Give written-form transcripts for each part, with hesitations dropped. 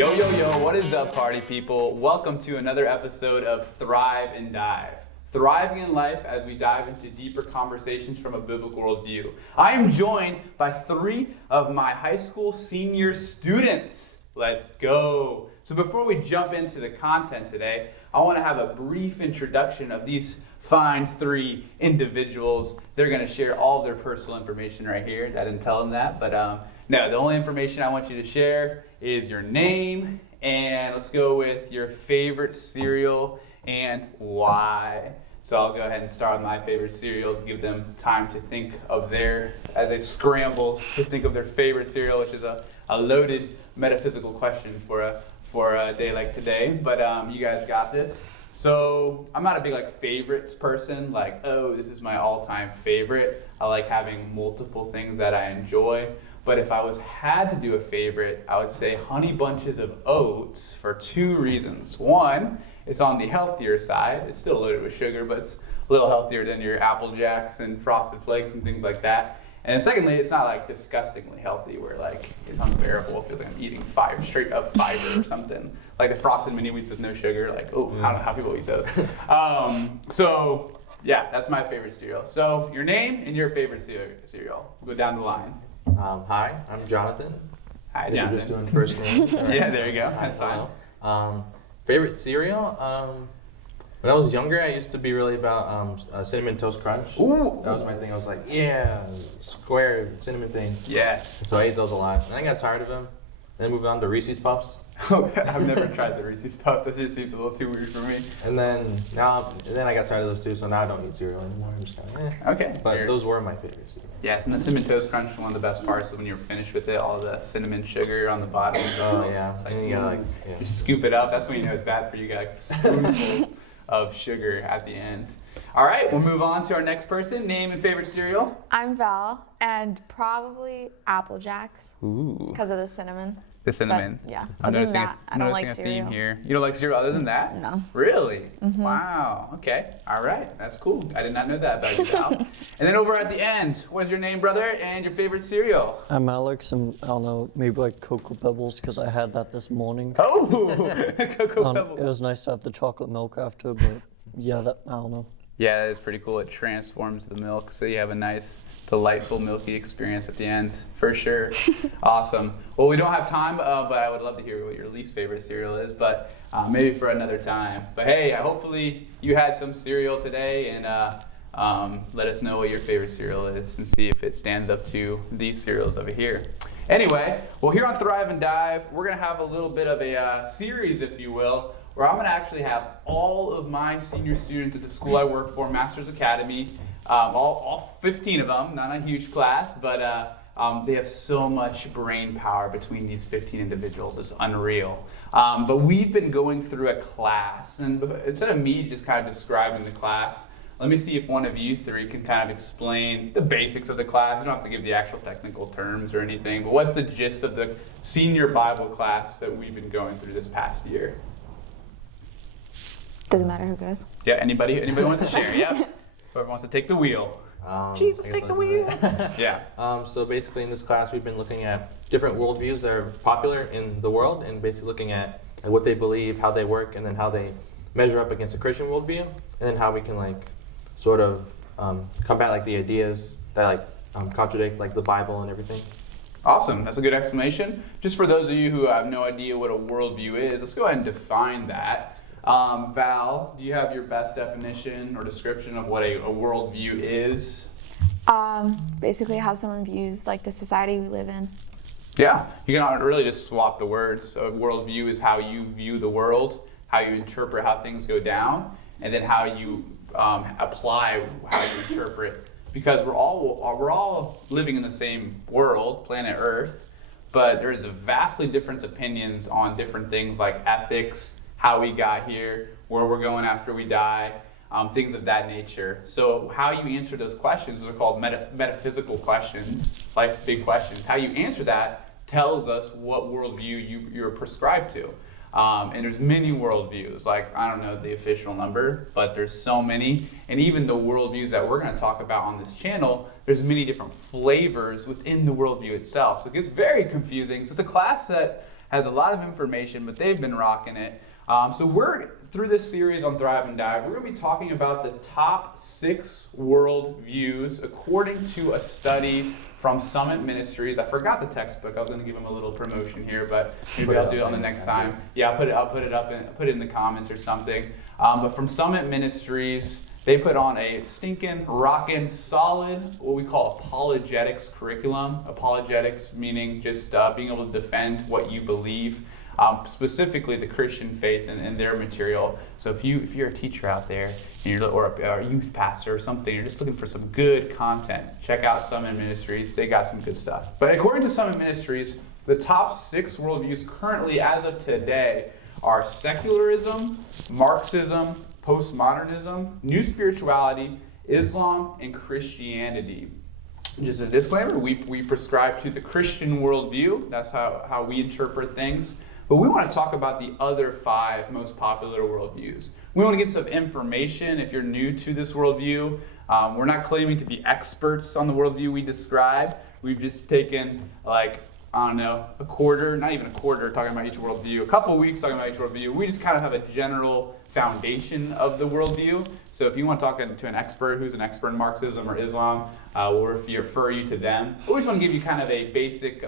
Yo, yo, yo, what is up, party people? Welcome to another episode of Thrive and Dive. Thriving in life as we dive into deeper conversations from a biblical worldview. I am joined by three of my high school senior students. Let's go. So before we jump into the content today, I want to have a brief introduction of these fine three individuals. They're going to share all of their personal information right here. I didn't tell them that, but no, the only information I want you to share is your name, and let's go with your favorite cereal and why. So I'll go ahead and start with my favorite cereal to give them time to think of as they scramble to think of their favorite cereal, which is a loaded metaphysical question for a day like today, but you guys got this. So I'm not a big favorites person, oh, this is my all-time favorite. I like having multiple things that I enjoy. But if I had to do a favorite, I would say Honey Bunches of Oats for two reasons. One, it's on the healthier side. It's still loaded with sugar, but it's a little healthier than your Apple Jacks and Frosted Flakes and things like that. And then secondly, it's not disgustingly healthy where it's unbearable. It feels like I'm eating straight up fiber or something. Like the Frosted Mini Wheats with no sugar. I don't know how people eat those. So yeah, that's my favorite cereal. So your name and your favorite cereal. We'll go down the line. Hi, I'm Jonathan. Hi, Jonathan. Jonathan. We're just doing first names. Right? Yeah, there you go. That's fine. Favorite cereal? When I was younger, I used to be really about Cinnamon Toast Crunch. Ooh. That was my thing. I was like, yeah, square cinnamon things. Yes. So I ate those a lot. And I got tired of them. Then moved on to Reese's Puffs. I've never tried the Reese's Puffs. That just seems a little too weird for me. And then I got tired of those too, so now I don't eat cereal anymore. I'm just kind of Okay. But weird. those were my favorite cereal. Yes, and the Cinnamon Toast Crunch is one of the best parts when you're finished with it. All the cinnamon sugar on the bottom. Oh yeah. And you gotta you scoop it up. That's when you know it's bad for you. You got spoonfuls of sugar at the end. All right, we'll move on to our next person. Name and favorite cereal. I'm Val, and probably Apple Jacks Ooh. because of the cinnamon. The cinnamon. But, yeah. I'm Other than noticing that, I I'm don't noticing like a cereal. theme here. You don't like cereal other than that? No. Really? Mm-hmm. Wow. Okay. All right. That's cool. I did not know that about you, Val. And then over at the end, what's your name, brother, and your favorite cereal? I'm Alex, and I don't know, maybe Cocoa Pebbles because I had that this morning. Oh, Cocoa Pebbles. It was nice to have the chocolate milk after, but yeah, I don't know. Yeah, that is pretty cool. It transforms the milk, so you have a nice, delightful, milky experience at the end, for sure. Awesome. Well, we don't have time, but I would love to hear what your least favorite cereal is, but maybe for another time. But hey, hopefully you had some cereal today, and let us know what your favorite cereal is and see if it stands up to these cereals over here. Anyway, well, here on Thrive and Dive, we're going to have a little bit of a series, if you will, where I'm going to actually have all of my senior students at the school I work for, Masters Academy, all 15 of them, not a huge class, but they have so much brain power between these 15 individuals. It's unreal. But we've been going through a class, and instead of me just kind of describing the class, let me see if one of you three can kind of explain the basics of the class. You don't have to give the actual technical terms or anything, but what's the gist of the senior Bible class that we've been going through this past year? Doesn't matter who goes. Yeah, anybody wants to share? Yep. Whoever wants to take the wheel. Jesus, take the wheel. Yeah. So basically in this class we've been looking at different worldviews that are popular in the world and basically looking at what they believe, how they work, and then how they measure up against a Christian worldview, and then how we can sort of combat the ideas that contradict the Bible and everything. Awesome. That's a good explanation. Just for those of you who have no idea what a worldview is, let's go ahead and define that. Val, do you have your best definition or description of what a worldview is? Basically how someone views the society we live in. Yeah, you can really just swap the words. So a worldview is how you view the world, how you interpret how things go down, and then how you apply how you interpret. Because we're all living in the same world, planet Earth, but there's vastly different opinions on different things like ethics, how we got here, where we're going after we die, things of that nature. So how you answer those questions are called metaphysical questions, life's big questions. How you answer that tells us what worldview you're prescribed to. And there's many worldviews, I don't know the official number, but there's so many. And even the worldviews that we're going to talk about on this channel, there's many different flavors within the worldview itself. So it gets very confusing. So it's a class that has a lot of information, but they've been rocking it. So we're, through this series on Thrive and Dive, we're going to be talking about the top 6 worldviews according to a study from Summit Ministries. I forgot the textbook. I was going to give them a little promotion here, but maybe I'll do it on the next time. Yeah, I'll put it up and put it in the comments or something. But from Summit Ministries, they put on a stinking, rockin', solid, what we call apologetics curriculum. Apologetics meaning just being able to defend what you believe. Specifically the Christian faith and their material. So if you're a teacher out there and or a youth pastor or something, you're just looking for some good content, check out Summit Ministries. They got some good stuff. But according to Summit Ministries, the top 6 worldviews currently as of today are secularism, Marxism, postmodernism, new spirituality, Islam, and Christianity. Just a disclaimer, we prescribe to the Christian worldview. That's how we interpret things. But we want to talk about the other 5 most popular worldviews. We want to get some information if you're new to this worldview. We're not claiming to be experts on the worldview we describe. We've just taken a quarter, not even a quarter, talking about each worldview, a couple weeks talking about each worldview. We just kind of have a general foundation of the worldview. So if you want to talk to an expert who's an expert in Marxism or Islam, we'll refer you to them. But we just want to give you kind of a basic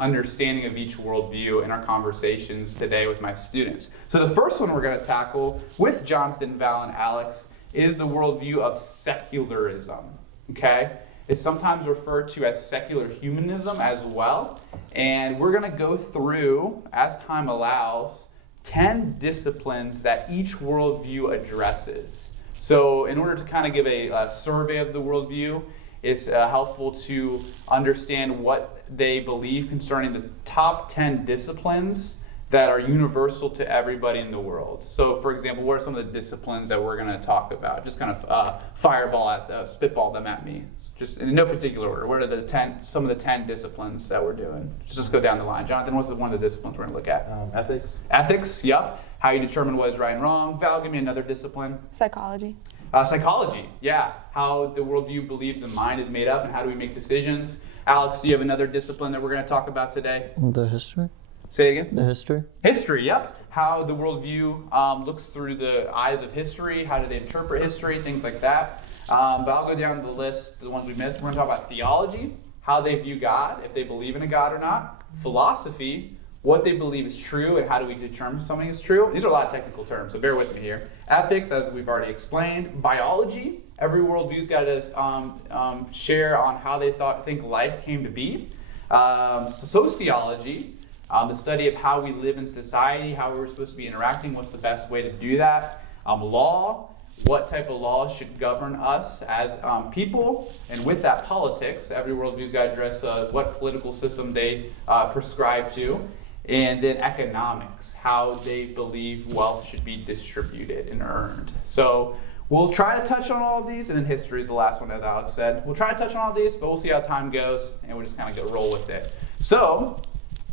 understanding of each worldview in our conversations today with my students. So the first one we're going to tackle with Jonathan, Val, and Alex is the worldview of secularism. Okay? It's sometimes referred to as secular humanism as well. And we're going to go through, as time allows, 10 disciplines that each worldview addresses. So in order to kind of give a survey of the worldview, it's helpful to understand what they believe concerning the top 10 disciplines that are universal to everybody in the world. So for example, what are some of the disciplines that we're going to talk about? Just kind of spitball them at me. Just in no particular order. What are some of the 10 disciplines that we're doing? Just go down the line. Jonathan, what's one of the disciplines we're going to look at? Ethics. Ethics, yep. How you determine what is right and wrong. Val, give me another discipline. Psychology. Psychology, yeah. How the worldview believes the mind is made up and how do we make decisions. Alex, do you have another discipline that we're going to talk about today? The history? Say it again. The history? History, yep. How the worldview looks through the eyes of history. How do they interpret history, things like that. But I'll go down the list, the ones we missed. We're going to talk about theology, how they view God, if they believe in a God or not. Philosophy, what they believe is true, and how do we determine something is true. These are a lot of technical terms, so bear with me here. Ethics, as we've already explained. Biology, every worldview's got to share on how they think life came to be. Sociology, the study of how we live in society, how we're supposed to be interacting, what's the best way to do that. Law, what type of laws should govern us as people, and with that, politics. Every worldview's got to address what political system they prescribe to, and then economics, how they believe wealth should be distributed and earned. So we'll try to touch on all of these, and then history is the last one, as Alex said. We'll try to touch on all these, but we'll see how time goes, and we'll just kind of roll with it. So,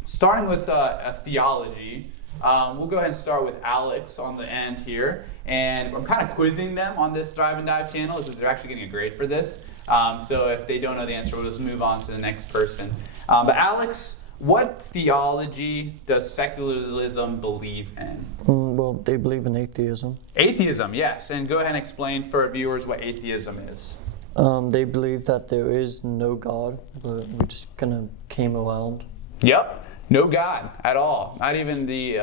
starting with theology, we'll go ahead and start with Alex on the end here. And I'm kind of quizzing them on this Thrive and Dive channel, so they're actually getting a grade for this. So if they don't know the answer, we'll just move on to the next person. But Alex, what theology does secularism believe in? Well, they believe in atheism. Atheism, yes. And go ahead and explain for our viewers what atheism is. They believe that there is no God, but we just kind of came around. Yep. No God at all. Not even the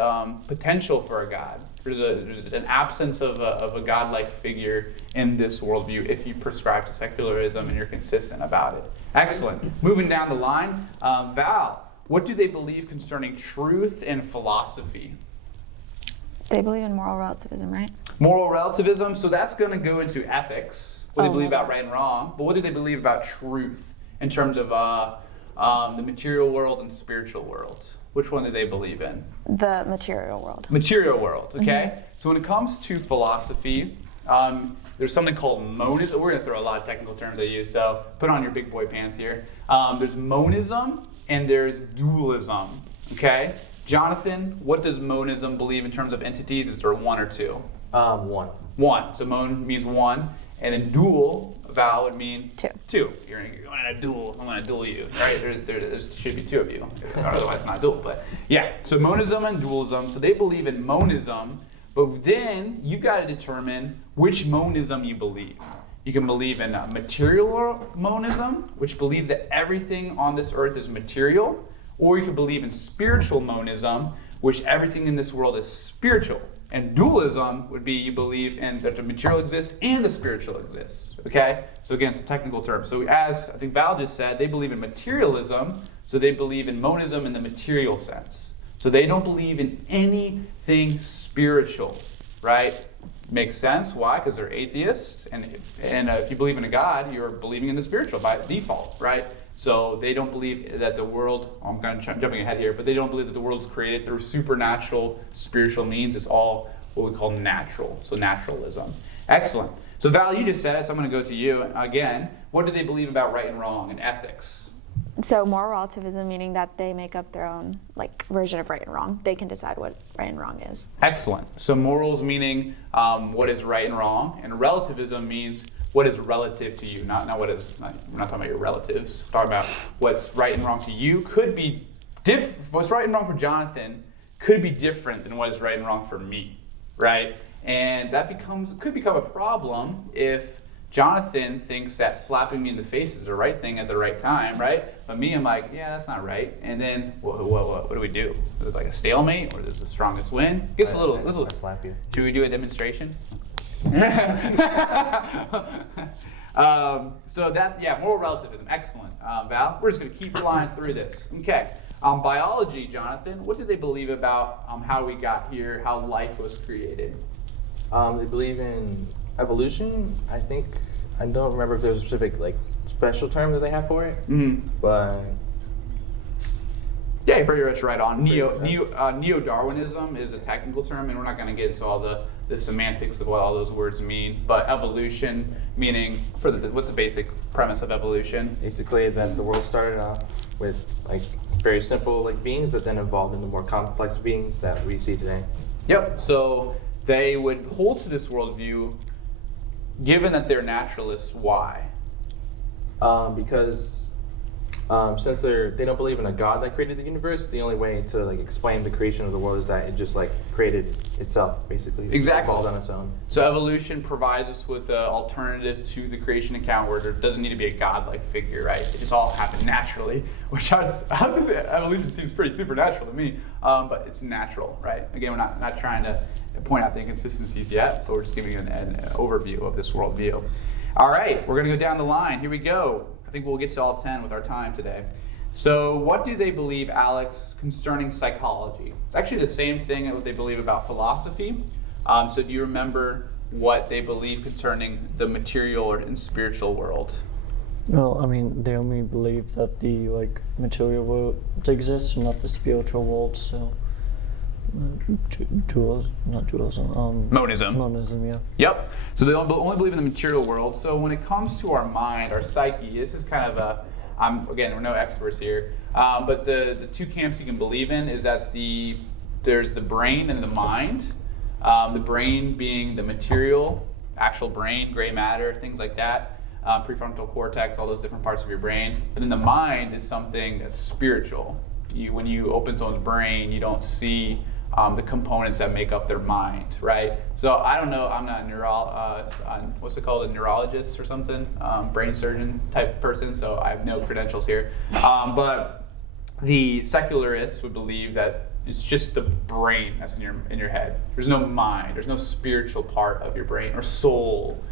potential for a God. There's an absence of a God-like figure in this worldview if you prescribe to secularism and you're consistent about it. Excellent. Moving down the line, Val, what do they believe concerning truth and philosophy? They believe in moral relativism, right? Moral relativism, so that's going to go into ethics, what they believe about right and wrong. But what do they believe about truth in terms of the material world and spiritual world? Which one do they believe in? The material world. Material world, okay? Mm-hmm. So when it comes to philosophy, there's something called monism. We're going to throw a lot of technical terms at you, so put on your big boy pants here. There's monism and there's dualism, okay? Jonathan, what does monism believe in terms of entities? Is there one or two? One. One. So mon means one. And then dual, Val, would mean Two. two. You're going in a duel. I'm going to duel you, right? There should be two of you. Otherwise, it's not a duel. But yeah, so monism and dualism. So they believe in monism, but then you've got to determine which monism you believe. You can believe in material monism, which believes that everything on this earth is material, or you can believe in spiritual monism, which everything in this world is spiritual. And dualism would be you believe in that the material exists and the spiritual exists. Okay? So again, some technical terms. So as I think Val just said, they believe in materialism, so they believe in monism in the material sense. So they don't believe in anything spiritual, right? Makes sense. Why? Because they're atheists, and if you believe in a God, you're believing in the spiritual by default, right? So they don't believe that the world, I'm kind of jumping ahead here, but they don't believe that the world's created through supernatural, spiritual means. It's all what we call natural, so naturalism. Excellent. So Val, you just said it, so I'm going to go to you again. What do they believe about right and wrong and ethics? So moral relativism, meaning that they make up their own version of right and wrong. They can decide what right and wrong is. Excellent. So morals meaning what is right and wrong, and relativism means what is relative to you. We're not talking about your relatives. We're talking about what's right and wrong to you. Could be what's right and wrong for Jonathan could be different than what is right and wrong for me, right? And that could become a problem if Jonathan thinks that slapping me in the face is the right thing at the right time, right? But me, I'm like, yeah, that's not right. And then, what do we do? Is it like a stalemate, or is the strongest win? Gets a little. I slap you. Should we do a demonstration? So that's, moral relativism. Excellent. Val, we're just going to keep flying through this. Okay. Biology, Jonathan, what do they believe about how we got here, how life was created? They believe in evolution. I don't remember if there's a specific special term that they have for it, but yeah, you're pretty much right on. Neo-Darwinism is a technical term, and we're not going to get into all the semantics of what all those words mean. But evolution, meaning what's the basic premise of evolution? Basically, that the world started off with very simple beings that then evolved into more complex beings that we see today. Yep. So they would hold to this worldview, given that they're naturalists. Why? Because since they don't believe in a God that created the universe, the only way to explain the creation of the world is that it just created itself, basically. Exactly. It evolved on its own. So evolution provides us with an alternative to the creation account where there doesn't need to be a God-like figure, right? It just all happened naturally, which I was gonna say, evolution seems pretty supernatural to me, but it's natural, right? Again, we're not trying to point out the inconsistencies yet, but we're just giving you an overview of this worldview. All right, we're gonna go down the line. Here we go. I think we'll get to all 10 with our time today. So what do they believe, Alex, concerning psychology? It's actually the same thing as what they believe about philosophy. So do you remember what they believe concerning the material and spiritual world? Well, I mean, they only believe that the material world exists and not the spiritual world. So, Monism. Monism, yeah. Yep. So they only believe in the material world. So when it comes to our mind, our psyche, this is kind of again, we're no experts here, but the two camps you can believe in is that there's the brain and the mind. The brain being the material, actual brain, gray matter, things like that, prefrontal cortex, all those different parts of your brain. And then the mind is something that's spiritual. When you open someone's brain, you don't see the components that make up their mind, right? So I don't know, I'm not a neurologist or something, brain surgeon type person, so I have no credentials here. But the secularists would believe that it's just the brain that's in your head. There's no mind, there's no spiritual part of your brain, or soul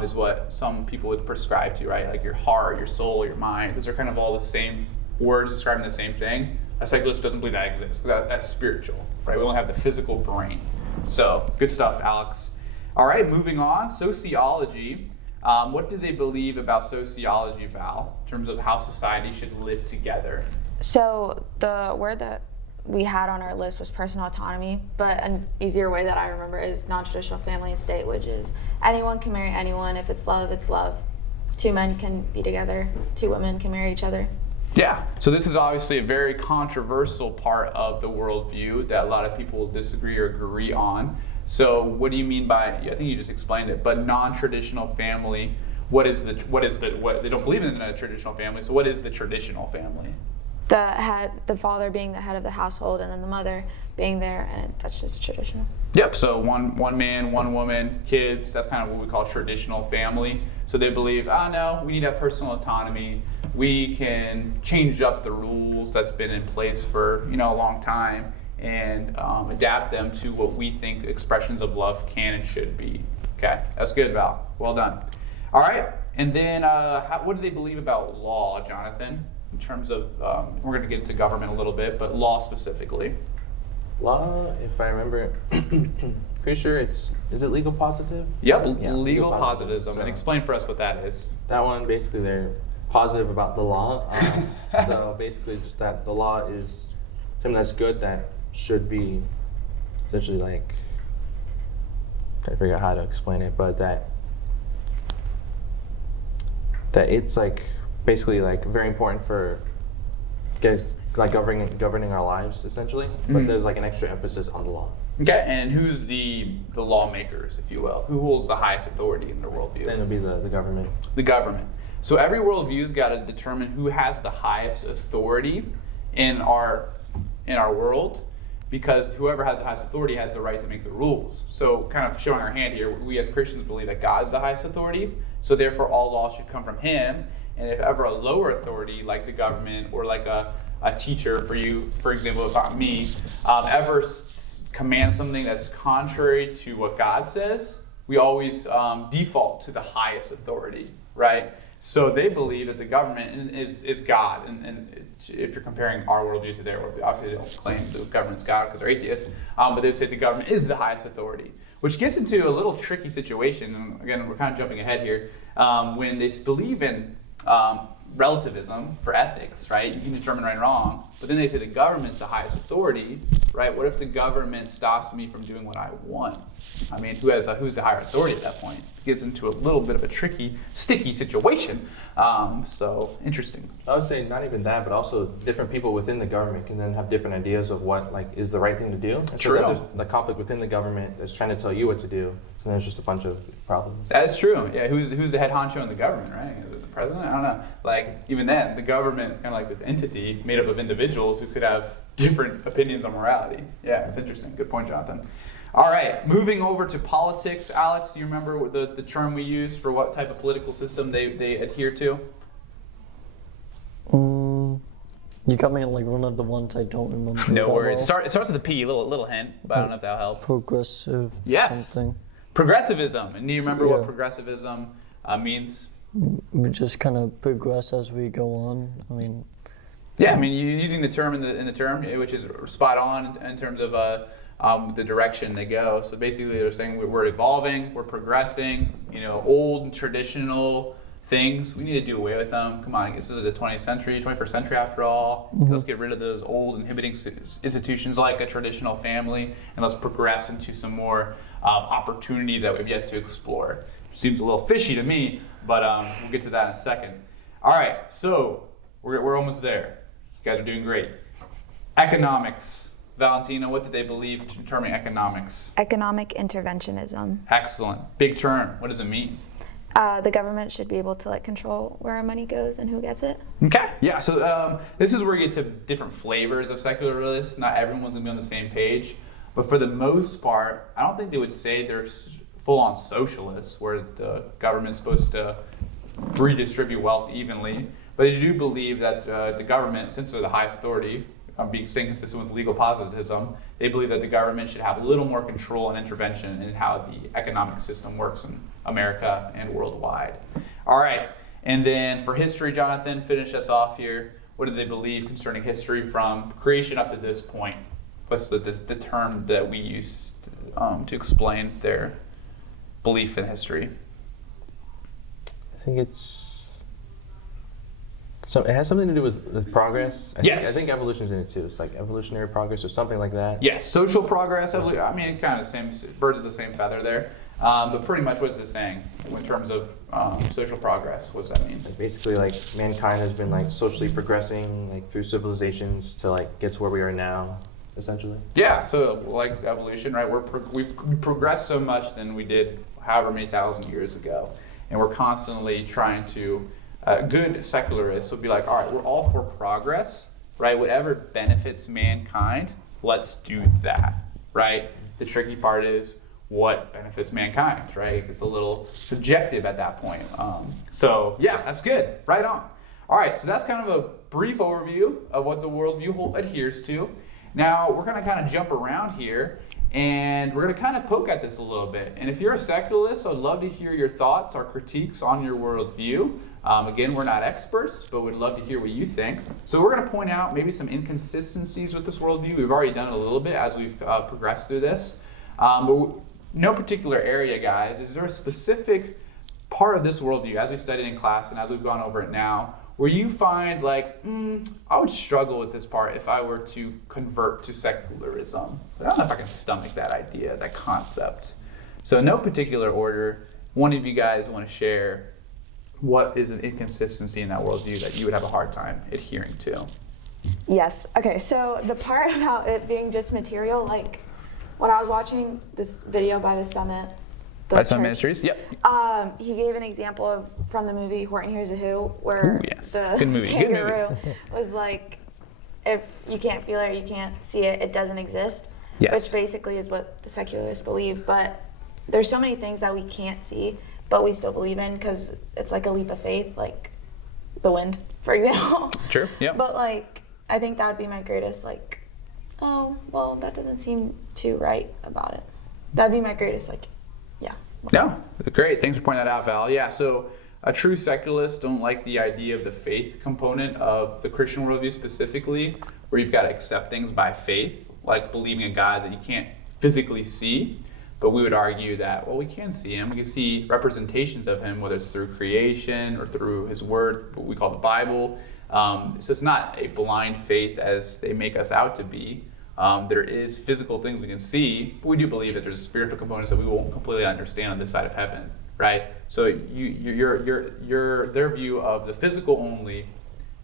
is what some people would prescribe to, right? Like your heart, your soul, your mind, those are kind of all the same words describing the same thing. A secularist doesn't believe that exists, because that's spiritual, right? We only have the physical brain. So, good stuff, Alex. All right, moving on. Sociology. What do they believe about sociology, Val, in terms of how society should live together? So the word that we had on our list was personal autonomy, but an easier way that I remember is non-traditional family and state, which is anyone can marry anyone. If it's love, it's love. Two men can be together. Two women can marry each other. Yeah, so this is obviously a very controversial part of the worldview that a lot of people will disagree or agree on. So what do you mean by, I think you just explained it, but non-traditional family, what they don't believe in a traditional family, so what is the traditional family? The father being the head of the household, and then the mother being there, and that's just traditional. Yep, so one man, one woman, kids, that's kind of what we call traditional family. So they believe, no, we need to have personal autonomy. We can change up the rules that's been in place for a long time and adapt them to what we think expressions of love can and should be. Okay, that's good, Val. Well done. All right, and then what do they believe about law, Jonathan? In terms of, we're going to get into government a little bit, but law specifically. Law, if I remember, pretty sure is it legal positive? Yep, Yeah, legal positivism. So And explain for us what that is. that one, basically, they're positive about the law. So basically, just that the law is something that's good that should be essentially like, trying to figure out how to explain it, but that it's like basically like very important for guys like governing our lives essentially, but there's like an extra emphasis on the law. Okay, and who's the lawmakers, if you will? Who holds the highest authority in their worldview? Then it'll be the government. The government. So every worldview's got to determine who has the highest authority in our world, because whoever has the highest authority has the right to make the rules. So kind of showing our hand here, we as Christians believe that God is the highest authority, so therefore all law should come from him. And if ever a lower authority, like the government or like a teacher for you, for example, if not me, ever command something that's contrary to what God says, we always default to the highest authority, right? So they believe that the government is God, and if you're comparing our worldview to their worldview, obviously they don't claim the government's God because they're atheists, but they say the government is the highest authority, which gets into a little tricky situation. And again, we're kind of jumping ahead here. When they believe in relativism for ethics, right? You can determine right and wrong, but then they say the government's the highest authority, right? What if the government stops me from doing what I want? I mean, who's the higher authority at that point? It gets into a little bit of a tricky, sticky situation. So interesting. I would say not even that, but also different people within the government can then have different ideas of what like is the right thing to do. And True. So there's the conflict within the government that's trying to tell you what to do. So there's just a bunch of problems. That's true. Yeah, who's the head honcho in the government, right? Is it the president? I don't know. Like, even then, the government is kind of like this entity made up of individuals who could have different opinions on morality. Yeah, it's interesting. Good point, Jonathan. All right, moving over to politics. Alex, do you remember what the term we used for what type of political system they adhere to? You got me at like one of the ones I don't remember. No that worries. well. It starts with a P, little hint, but I don't know if that'll help. Progressive Yes. something. Progressivism. And do you remember what Yeah. progressivism means? We just kind of progress as we go on. I mean, Yeah, I mean, you're using the term in the term, which is spot on in terms of the direction they go. So basically, they're saying we're evolving, we're progressing. Old and traditional things, we need to do away with them. Come on, this is the 21st century after all. Let's get rid of those old inhibiting institutions like a traditional family, and let's progress into some more opportunities that we've yet to explore. Seems a little fishy to me, but we'll get to that in a second. All right, so we're almost there. You guys are doing great. Economics. Valentina, what do they believe to determine economics? Economic interventionism. Excellent. Big term. What does it mean? The government should be able to control where our money goes and who gets it. Okay. Yeah. So this is where you get to different flavors of secularists. Not everyone's gonna be on the same page, but for the most part, I don't think they would say they're full-on socialists, where the government's supposed to redistribute wealth evenly. But they do believe that the government, since they're the highest authority, staying consistent with legal positivism, they believe that the government should have a little more control and intervention in how the economic system works in America and worldwide. All right, and then for history, Jonathan, finish us off here. What do they believe concerning history from creation up to this point? What's the term that we use to explain their belief in history? I think it has something to do with progress. I think evolution's in it too. It's like evolutionary progress or something like that. Yes, social progress. I mean, kind of the same, birds of the same feather there. But pretty much what's it saying in terms of social progress? What does that mean? Basically, mankind has been socially progressing through civilizations to get to where we are now. essentially. Yeah, so like evolution, right? We've progressed so much than we did however many thousand years ago, and we're constantly trying to. Good secularists will be like, all right, we're all for progress, right? Whatever benefits mankind, let's do that, right? The tricky part is what benefits mankind, right? It's a little subjective at that point. So yeah, that's good. Right on. All right, so that's kind of a brief overview of what the worldview adheres to. Now we're going to kind of jump around here, and we're going to kind of poke at this a little bit. And if you're a secularist, I'd love to hear your thoughts or critiques on your worldview. Again, we're not experts, but we'd love to hear what you think. So we're going to point out maybe some inconsistencies with this worldview. We've already done it a little bit as we've progressed through this. But no particular area, guys. Is there a specific part of this worldview, as we studied in class and as we've gone over it now, where you find like, I would struggle with this part if I were to convert to secularism? I don't know if I can stomach that idea, that concept. So in no particular order, one of you guys want to share what is an inconsistency in that worldview that you would have a hard time adhering to? Yes. Okay, so the part about it being just material, like when I was watching this video by the Summit, By Summit Ministries? Yep. He gave an example of from the movie Horton Hears a Who, where the Good movie. kangaroo was like, if you can't feel it, you can't see it, it doesn't exist. Yes. Which basically is what the secularists believe. But there's so many things that we can't see, but we still believe in because it's like a leap of faith, like the wind, for example. Sure. Yep. But like, I think that would be my greatest like, oh, well, that doesn't seem too right about it. That'd be my greatest like, yeah. No, great. Thanks for pointing that out, Val. Yeah, so a true secularist don't like the idea of the faith component of the Christian worldview specifically, where you've got to accept things by faith, like believing in God that you can't physically see. But we would argue that, well, we can see him. We can see representations of him, whether it's through creation or through his word, what we call the Bible. So it's not a blind faith as they make us out to be. There is physical things we can see, but we do believe that there's spiritual components that we won't completely understand on this side of heaven, right? So their view of the physical only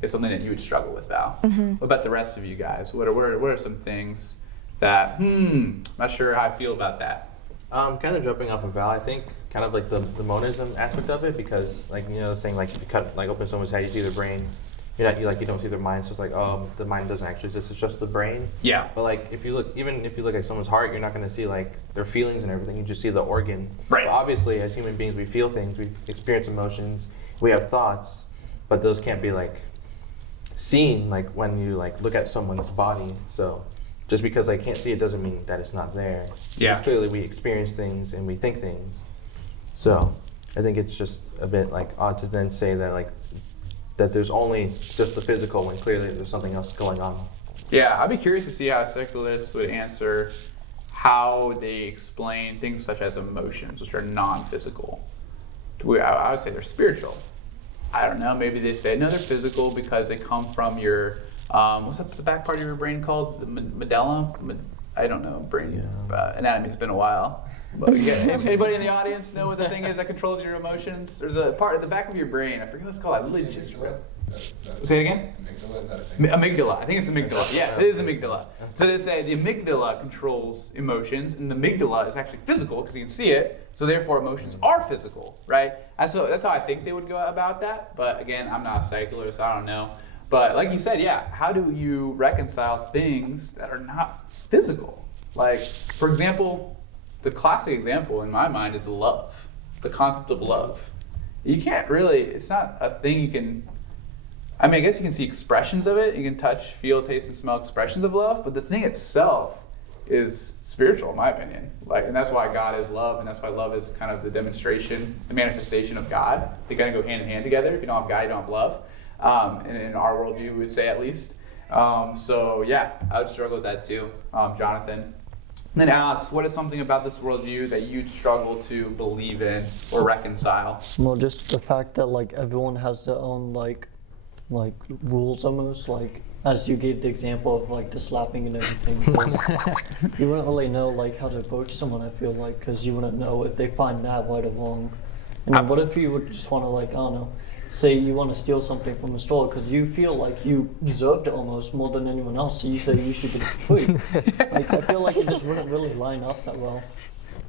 is something that you would struggle with, Val. Mm-hmm. What about the rest of you guys? What are some things that, not sure how I feel about that? Kind of jumping off of Val, I think kind of like the monism aspect of it, because like, you know, saying like if you cut, like open someone's head, you see their brain. You don't see their mind, so it's like, oh, the mind doesn't actually exist, it's just the brain. Yeah. But like, even if you look at someone's heart, you're not going to see like their feelings and everything. You just see the organ. Right. But obviously, as human beings, we feel things, we experience emotions, we have thoughts, but those can't be like seen like when you like look at someone's body. So just because I can't see it doesn't mean that it's not there. Yeah. Because clearly we experience things and we think things. So I think it's just a bit like odd to then say that like that there's only just the physical when clearly there's something else going on. Yeah, I'd be curious to see how secularists would answer how they explain things such as emotions, which are non-physical. I would say they're spiritual. I don't know, maybe they say, no, they're physical because they come from your, what's up the back part of your brain called? The medulla? I don't know, brain anatomy's been a while. But anybody in the audience know what the thing is that controls your emotions? There's a part at the back of your brain. I forget what it's called. I literally just read. Say it again? Amygdala, is that a thing? Amygdala. I think it's the amygdala. Yeah, it is the amygdala. So they say the amygdala controls emotions, and the amygdala is actually physical because you can see it. So therefore, emotions are physical, right? That's how I think they would go about that. But again, I'm not a secularist, so I don't know. But like you said, yeah, how do you reconcile things that are not physical? Like, for example, the classic example in my mind is love, the concept of love. You can't really, it's not a thing you can, I mean, I guess you can see expressions of it. You can touch, feel, taste, and smell expressions of love, but the thing itself is spiritual, in my opinion. Like, and that's why God is love, and that's why love is kind of the demonstration, the manifestation of God. They kind of go hand in hand together. If you don't have God, you don't have love. And in our worldview, we would say at least. So yeah, I would struggle with that too. Jonathan. And then Alex, what is something about this worldview that you'd struggle to believe in or reconcile? Well, just the fact that like everyone has their own like rules almost, like as you gave the example of like the slapping and everything. 'Cause you wouldn't really know like how to approach someone, I feel like, because you wouldn't know if they find that right or wrong. And then what if you would just want to like, I don't know, say you want to steal something from a store because you feel like you deserved it almost more than anyone else, so you say you should get free. Like, I feel like it just wouldn't really line up that well.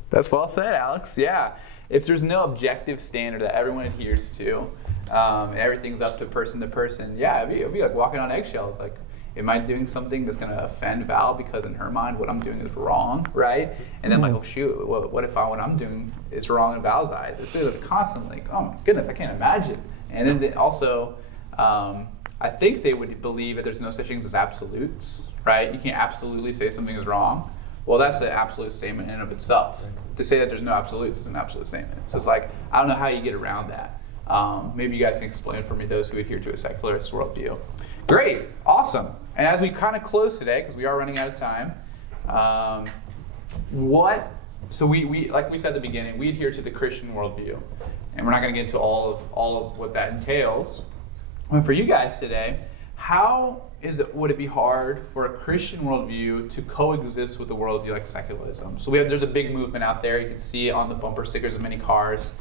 That's well said, Alex. Yeah. If there's no objective standard that everyone adheres to, and everything's up to person, yeah, it'd be like walking on eggshells. Like, am I doing something that's going to offend Val because in her mind what I'm doing is wrong, right? And then like, oh shoot, what if what I'm doing is wrong in Val's eyes? This is constantly like, oh my goodness, I can't imagine. And then also, I think they would believe that there's no such things as absolutes, right? You can't absolutely say something is wrong. Well, that's an absolute statement in and of itself. To say that there's no absolutes is an absolute statement. So it's like, I don't know how you get around that. Maybe you guys can explain for me, those who adhere to a secularist worldview. Great, awesome. And as we kind of close today, because we are running out of time, so we like we said at the beginning, we adhere to the Christian worldview. And we're not going to get into all of what that entails. But for you guys today, how would it be hard for a Christian worldview to coexist with a worldview like secularism? So there's a big movement out there. You can see it on the bumper stickers of many cars.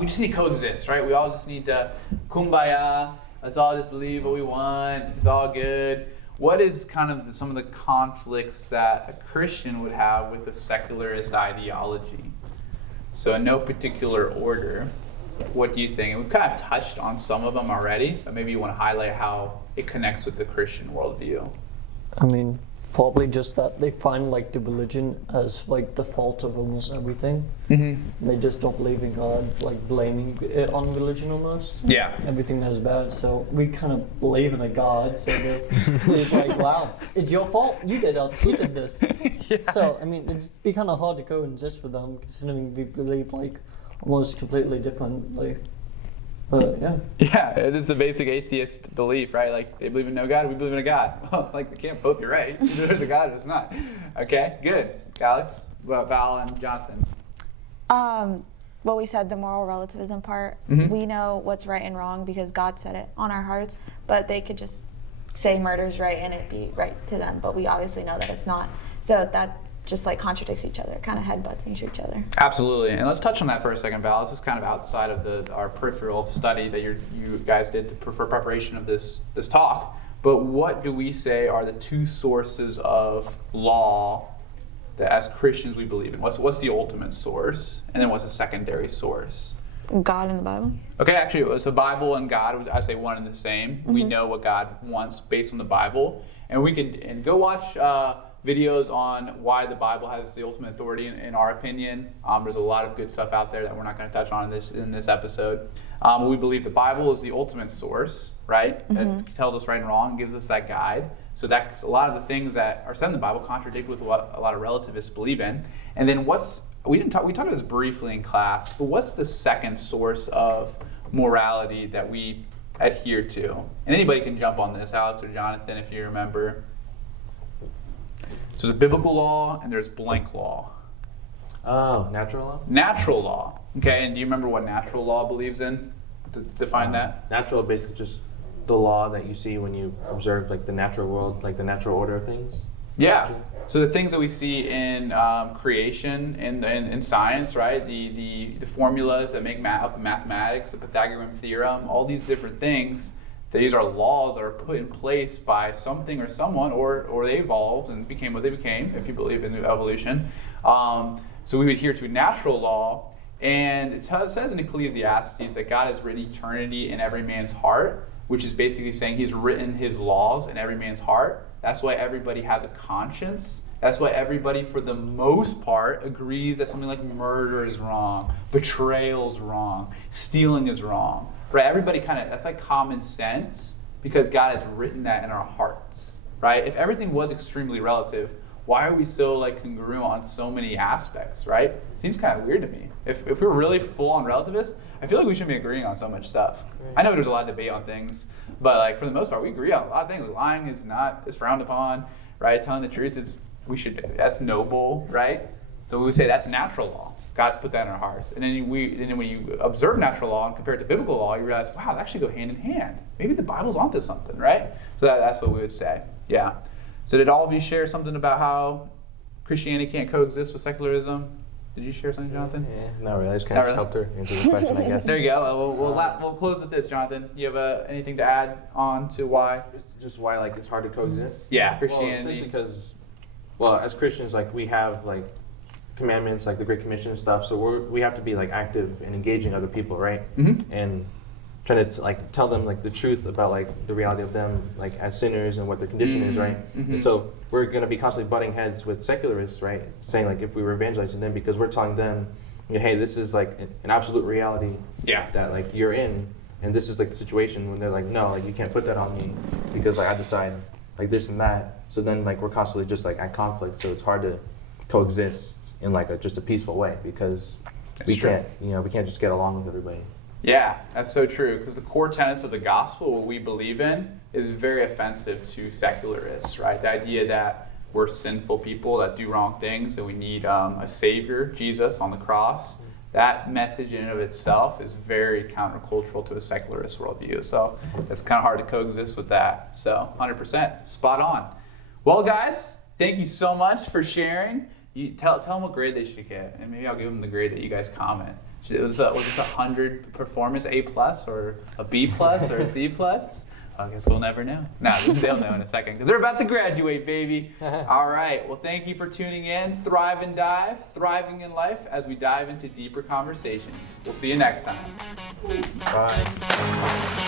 We just need to coexist, right? We all just need to kumbaya. Let's all just believe what we want. It's all good. What is kind of some of the conflicts that a Christian would have with a secularist ideology? So in no particular order, what do you think? And we've kind of touched on some of them already, but maybe you want to highlight how it connects with the Christian worldview. I mean, probably just that they find like the religion as like the fault of almost everything. Mm-hmm. They just don't believe in God, like blaming it on religion almost. Yeah. Everything that is bad. So we kind of believe in a God, so they're like, wow, it's your fault. You did this. Yeah. So I mean, it'd be kind of hard to coexist with them considering we believe like almost completely differently. But yeah. Yeah, it is the basic atheist belief, right? Like, they believe in no God, we believe in a God. Well, it's like, they can't both be right. Either there's a God or there's not. Okay, good. Alex, Val, and Jonathan. Well, we said the moral relativism part. Mm-hmm. We know what's right and wrong because God said it on our hearts, but they could just say murder's right and it be right to them, but we obviously know that it's not. So that just like contradicts each other, kind of headbutts into each other. Absolutely, and let's touch on that for a second, Val. This is kind of outside of our peripheral study that you guys did for preparation of this talk. But what do we say are the two sources of law that as Christians we believe in? What's the ultimate source, and then what's a secondary source? God and the Bible. Okay, actually, so Bible and God, I say one and the same. Mm-hmm. We know what God wants based on the Bible, and we can go watch videos on why the Bible has the ultimate authority in our opinion. There's a lot of good stuff out there that we're not going to touch on in this episode. We believe the Bible is the ultimate source, right? Mm-hmm. It tells us right and wrong, gives us that guide. So that's a lot of the things that are said in the Bible contradict with what a lot of relativists believe in. And then we talked about this briefly in class, but what's the second source of morality that we adhere to? And anybody can jump on this, Alex or Jonathan, if you remember. So there's biblical law and there's blank law. Oh, natural law? Natural law. Okay, and do you remember what natural law believes in? To define that? Natural, basically just the law that you see when you observe like the natural world, like the natural order of things. Yeah. So the things that we see in creation and in science, right? The formulas that make up mathematics, the Pythagorean theorem, all these different things. These are laws that are put in place by something or someone, or they evolved and became what they became, if you believe in evolution. So we would adhere to natural law, and it says in Ecclesiastes that God has written eternity in every man's heart, which is basically saying he's written his laws in every man's heart. That's why everybody has a conscience. That's why everybody, for the most part, agrees that something like murder is wrong, betrayal is wrong, stealing is wrong. Right, everybody that's like common sense because God has written that in our hearts, right? If everything was extremely relative, why are we so like congruent on so many aspects, right? It seems kind of weird to me. If we're really full on relativists, I feel like we shouldn't be agreeing on so much stuff. Right. I know there's a lot of debate on things, but like for the most part, we agree on a lot of things. Lying is frowned upon, right? Telling the truth that's noble, right? So we would say that's natural law. God's put that in our hearts. And then when you observe natural law and compare it to biblical law, you realize, wow, they actually go hand in hand. Maybe the Bible's onto something, right? So that's what we would say. Yeah. So did all of you share something about how Christianity can't coexist with secularism? Did you share something, Jonathan? Yeah, not really. I just kind Not of really? helped her answer the question, I guess. There you go. We'll close with this, Jonathan. Do you have anything to add on to why? It's just why like it's hard to coexist. Yeah, Well, Christianity. essentially because, well, as Christians, like we have like commandments, like the Great Commission and stuff. So we have to be like active and engaging other people, right? Mm-hmm. And trying to like tell them like the truth about like the reality of them like as sinners and what their condition is, right? Mhm. And so we're gonna be constantly butting heads with secularists, right? Saying like if we were evangelizing them because we're telling them, you know, hey, this is like an absolute reality Yeah. that like you're in, and this is like the situation when they're like, no, like you can't put that on me because like I decide like this and that. So then like we're constantly just like at conflict. So it's hard to coexist in like just a peaceful way because we true. can't just get along with everybody. Yeah, that's so true. Because the core tenets of the gospel, what we believe in, is very offensive to secularists, right? The idea that we're sinful people that do wrong things and we need a savior, Jesus, on the cross. That message in and of itself is very countercultural to a secularist worldview. So it's kind of hard to coexist with that. So 100%, spot on. Well, guys, thank you so much for sharing. You tell them what grade they should get, and maybe I'll give them the grade that you guys comment. Was it 100 performance A plus or a B plus or a C plus? I guess we'll never know. No, they'll know in a second because they're about to graduate, baby. All right. Well, thank you for tuning in. Thrive and Dive, thriving in life as we dive into deeper conversations. We'll see you next time. Bye.